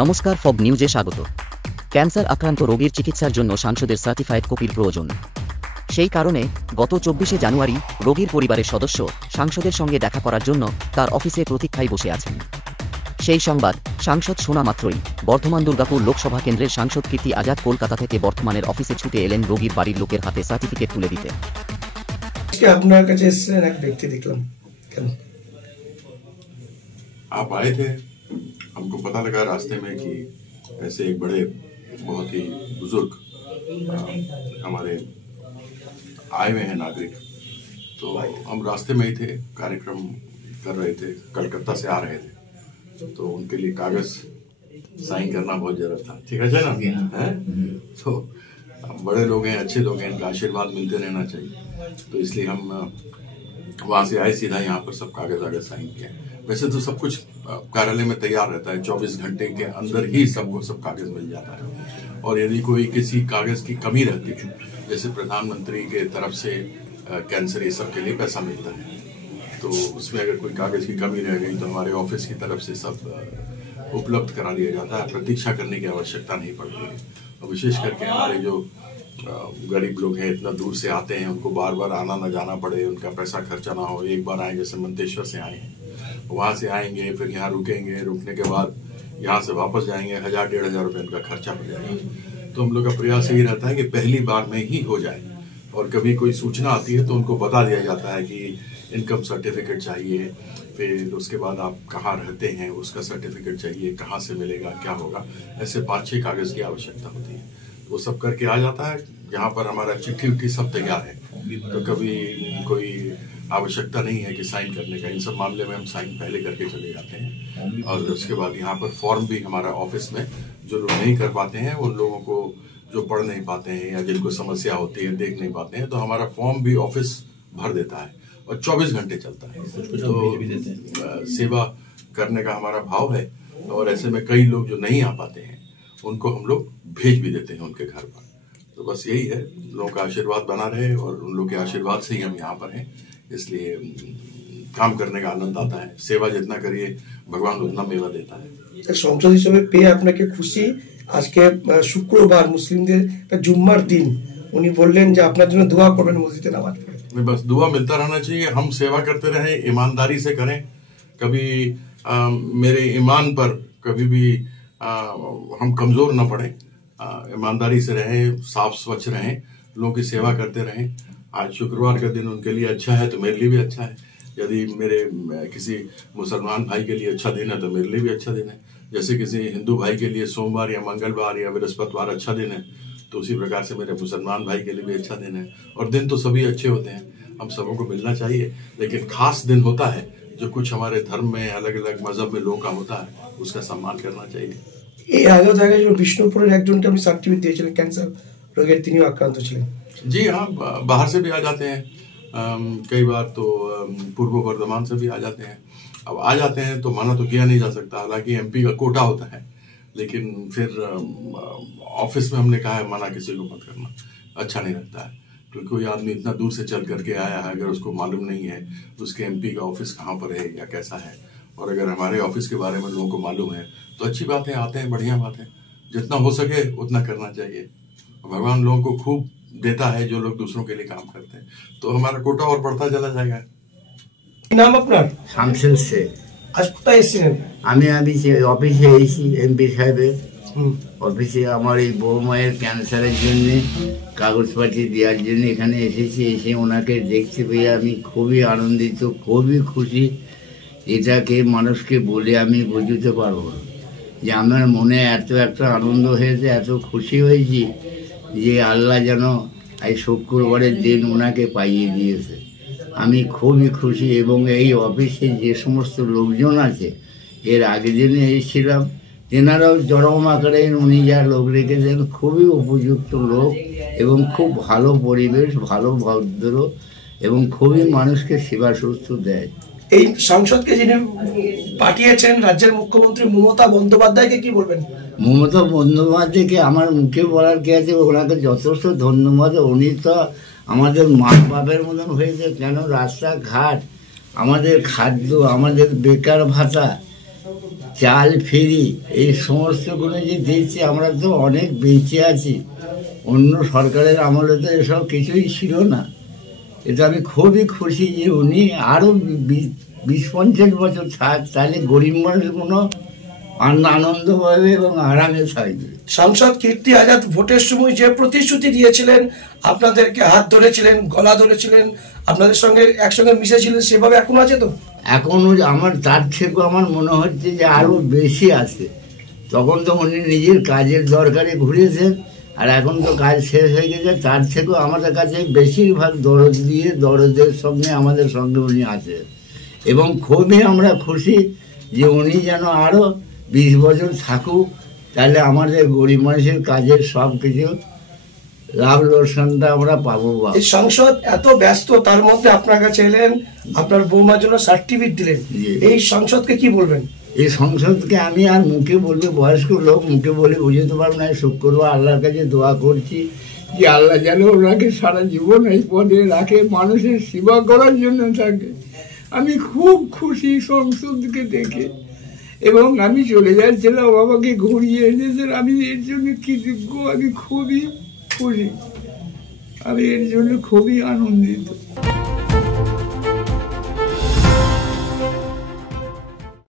নমস্কার, ফব নিউজে স্বাগত। ক্যান্সার আক্রান্ত রোগীর চিকিৎসার জন্য সাংসদের সার্টিফাইড কপির প্রয়োজন। সেই কারণে গত 24শে জানুয়ারি রোগীর পরিবারের সদস্য সাংসদের সঙ্গে দেখা করার জন্য তার অফিসে প্রতীক্ষায় বসে আছেন। সেই সংবাদ সাংসদ শোনা মাত্রই বর্ধমান দুর্গাপুর লোকসভা কেন্দ্রের সাংসদ কীর্তি আজাদ কলকাতা থেকে বর্ধমানের অফিসে ছুটে এলেন রোগীর বাড়ির লোকের হাতে সার্টিফিকেট তুলে দিতে। আপনার কাছে এসেছিলেন এক ব্যক্তি, দেখলাম কেন? आप आए थे, हमको पता लगा रास्ते में कि ऐसे एक बड़े बहुत ही बुजुर्ग हमारे आए हुए हैं नागरिक। तो हम रास्ते में ही थे, कार्यक्रम कर रहे थे, कलकत्ता से आ रहे थे, तो उनके लिए कागज साइन करना बहुत जरूरत था। ठीक है ना? तो बड़े लोग हैं, अच्छे लोग हैं, इनका आशीर्वाद मिलते रहना चाहिए, तो इसलिए हम वहां से आए, सीधा यहाँ पर सब कागज आगज साइन किया। वैसे तो सब कुछ कार्यालय में तैयार रहता है, 24 घंटे के अंदर ही सबको सब कागज मिल जाता है। और यदि कोई किसी कागज की कमी रहती है, जैसे प्रधानमंत्री के तरफ से कैंसर ये सब के लिए पैसा मिलता है, तो उसमें अगर कोई कागज की कमी रह गई तो हमारे ऑफिस की तरफ से सब उपलब्ध करा दिया जाता है, प्रतीक्षा करने की आवश्यकता नहीं पड़ती है। और विशेष करके हमारे जो गरीब लोग हैं, इतना दूर से आते हैं, उनको बार बार आना न जाना पड़े, उनका पैसा खर्चा ना हो। एक बार आए, जैसे मंतेश्वर से आए हैं, वहां से आएंगे, फिर यहाँ रुकेंगे, रुकने के बाद यहाँ से वापस जाएंगे, 1000-1500 रुपये उनका खर्चा हो जाएगा। तो हम लोग का प्रयास यही रहता है कि पहली बार में ही हो जाए, और कभी कोई सूचना आती है तो उनको बता दिया जाता है कि इनकम सर्टिफिकेट चाहिए, फिर उसके बाद आप कहाँ रहते हैं उसका सर्टिफिकेट चाहिए, कहाँ से मिलेगा, क्या होगा, ऐसे 5-6 कागज की आवश्यकता होती है। वो सब करके आ जाता है। यहाँ पर हमारा चिट्ठी उट्ठी सब तैयार है, तो कभी कोई आवश्यकता नहीं है कि साइन करने का। इन सब मामले में हम साइन पहले करके चले जाते हैं, और उसके बाद यहाँ पर फॉर्म भी हमारा ऑफिस में जो लोग नहीं कर पाते हैं, उन लोगों को जो पढ़ नहीं पाते हैं या जिनको समस्या होती है, देख नहीं पाते हैं, तो हमारा फॉर्म भी ऑफिस भर देता है और 24 घंटे चलता है। तो सेवा करने का हमारा भाव है, और ऐसे में कई लोग जो नहीं आ पाते हैं उनको हम लोग भेज भी देते हैं उनके घर पर। तो बस यही है, लोगों का आशीर्वाद बना रहे, और उन लोगों के आशीर्वाद से ही हम यहाँ पर हैं, इसलिए काम करने का आनंद आता है। सेवा जितना करिए भगवान उतना मेवा देता है। সংসদ হিসেবে পেয়ে আপনাকে খুশি? আজকে শুক্রবার মুসলিমদের জুম্মার দিন, উনি বললেন যে আপনার জন্য দোয়া করবেন মসজিদে নামাজ পড়ে। बस दुआ मिलता रहना चाहिए, हम सेवा करते रहे, ईमानदारी से करें, कभी मेरे ईमान पर कभी भी हम कमजोर न पड़े, ईमानदारी से रहें, साफ स्वच्छ रहें, लोगों की सेवा करते रहें। आज शुक्रवार का दिन उनके लिए अच्छा है तो मेरे लिए भी अच्छा है, यदि मेरे किसी मुसलमान भाई के लिए अच्छा दिन है तो मेरे लिए भी अच्छा दिन है। जैसे किसी हिंदू भाई के लिए सोमवार या मंगलवार या बृहस्पतिवार अच्छा दिन है, तो उसी प्रकार से मेरे मुसलमान भाई के लिए भी अच्छा दिन है। और दिन तो सभी अच्छे होते हैं, हम सबों को मिलना चाहिए, लेकिन खास दिन होता है जो कुछ हमारे धर्म में, अलग अलग मजहब में लोगों का होता है, उसका सम्मान करना चाहिए। এই আগেও দেখা গেল বিষ্ণুপুরের একজনকে আপনি সার্টিফিকেট দিয়েছিলেন ক্যান্সার রোগের, তিনিও আক্রান্ত ছিলেন। जी हाँ, बाहर से भी आ जाते हैं, कई बार तो पूर्व वर्धमान से भी आ जाते हैं। अब आ जाते हैं तो मना तो किया नहीं जा सकता, हालांकि एमपी का कोटा होता है, लेकिन फिर ऑफिस में हमने कहा है मना किसी को मत करना, अच्छा नहीं लगता है। क्योंकि कोई आदमी इतना दूर से चल करके आया है, अगर उसको मालूम नहीं है उसके एमपी का ऑफिस कहाँ पर है या कैसा है, और अगर हमारे ऑफिस के बारे में लोगों को मालूम है तो अच्छी बात है, आते हैं, बढ़िया बात है। जितना हो सके उतना करना चाहिए। भगवान लोगों को खूब देता है जो लोग दूसरों के लिए काम करते हैं, तो हमारा कोटा और बढ़ता चला जाएगा। নাম আপনার? শামসুল শেখ। আজ কোথায় এসেছিলেন? আমি অফিসে এসেছি, এমপি সাহেবের অফিসে। আমার এই বৌমায়ের ক্যান্সারের জন্য কাগজপাতি দেওয়ার জন্য এখানে এসেছি। এসে ওনাকে দেখতে পেয়ে আমি খুবই আনন্দিত, খুবই খুশি। এটাকে মানুষকে বলে আমি বুঝতে পারবো না যে আমার মনে এত একটা আনন্দ হয়েছে, এত খুশি হয়েছি যে আল্লাহ যেন এই শুক্রবারের দিন ওনাকে পাইয়ে দিয়েছে। আমি খুবই খুশি। এবং এই অফিসে যে সমস্ত লোকজন আছে, এর আগের দিনে এসেছিলাম, তেনারাও চরম আকারে উনি যা লোক রেখেছেন, খুবই উপযুক্ত লোক এবং খুব ভালো পরিবেশ, ভালো ভদ্র এবং খুবই মানুষকে সেবা সুস্থ দেয়। এই সংসদকে যিনি পাঠিয়েছেন রাজ্যের মুখ্যমন্ত্রী মমতা বন্দ্যোপাধ্যায়কে কি বলবেন? মমতা বন্দ্যোপাধ্যায়কে আমার মুখে বলার কে আছে, ওনাকে যথেষ্ট ধন্যবাদ। উনি তো আমাদের মা বাপের মতন হয়েছে। কেন রাস্তাঘাট, আমাদের খাদ্য, আমাদের বেকার ভাতা, চাল ফেরি এই সমস্তগুলো যে দিচ্ছে, আমরা তো অনেক বেঁচে আছি। অন্য সরকারের আমলে তো এসব কিছুই ছিল না। এটা আমি খুবই খুশি যে উনি আরও 20-50 বছর থাক, তাহলে গরিব মানুষগুলো আনন্দ পাবে এবং আরামে থাকবে। সাংসদ কীর্তি আজাদ ভোটের সময় যে প্রতিশ্রুতি দিয়েছিলেন, আপনাদেরকে হাত ধরেছিলেন, গলা ধরেছিলেন, আপনাদের সঙ্গে একসঙ্গে মিশেছিলেন, সেভাবে এখন আছে তো? এখনও আমার তার থেকেও আমার মনে হচ্ছে যে আরও বেশি আছে। তখন তো উনি নিজের কাজের দরকারে ঘুরেছেন, আর এখন তো কাজ শেষ হয়ে গেছে, তার থেকেও আমাদের কাছে বেশিরভাগ দরদ দিয়ে দরদের সঙ্গে আমাদের সঙ্গে উনি আছেন। এবং খুবই আমরা খুশি যে উনি যেন আরও 20 বছর থাকুক, তাহলে আমাদের গরিব মানুষের কাজের সব কিছু লাভ লোকসানটা আমরা পাবো। এই সংসদ এত ব্যস্ত, তার মধ্যে আপনার কাছে এলেন, আপনার বৌমার জন্য সার্টিফিকেট দিলেন। এই সংসদকে কি বলবেন? এই সংসদকে আমি আর মুখে বলবো, বয়স্ক লোক মুখে বলে বুঝতে পারবো না। শুক্রবার আল্লাহর কাছে দোয়া করছি যে আল্লাহ যেন ওনাকে সারা জীবন এই পদে রাখে, মানুষের সেবা করার জন্য থাকে। আমি খুব খুশি সংসদকে দেখে, এবং আমি চলে যাচ্ছিলাম, বাবাকে ঘুরিয়ে এনেছেন। আমি এর জন্য কৃতজ্ঞ, আমি খুবই খুশি, আমি এর জন্য খুবই আনন্দিত।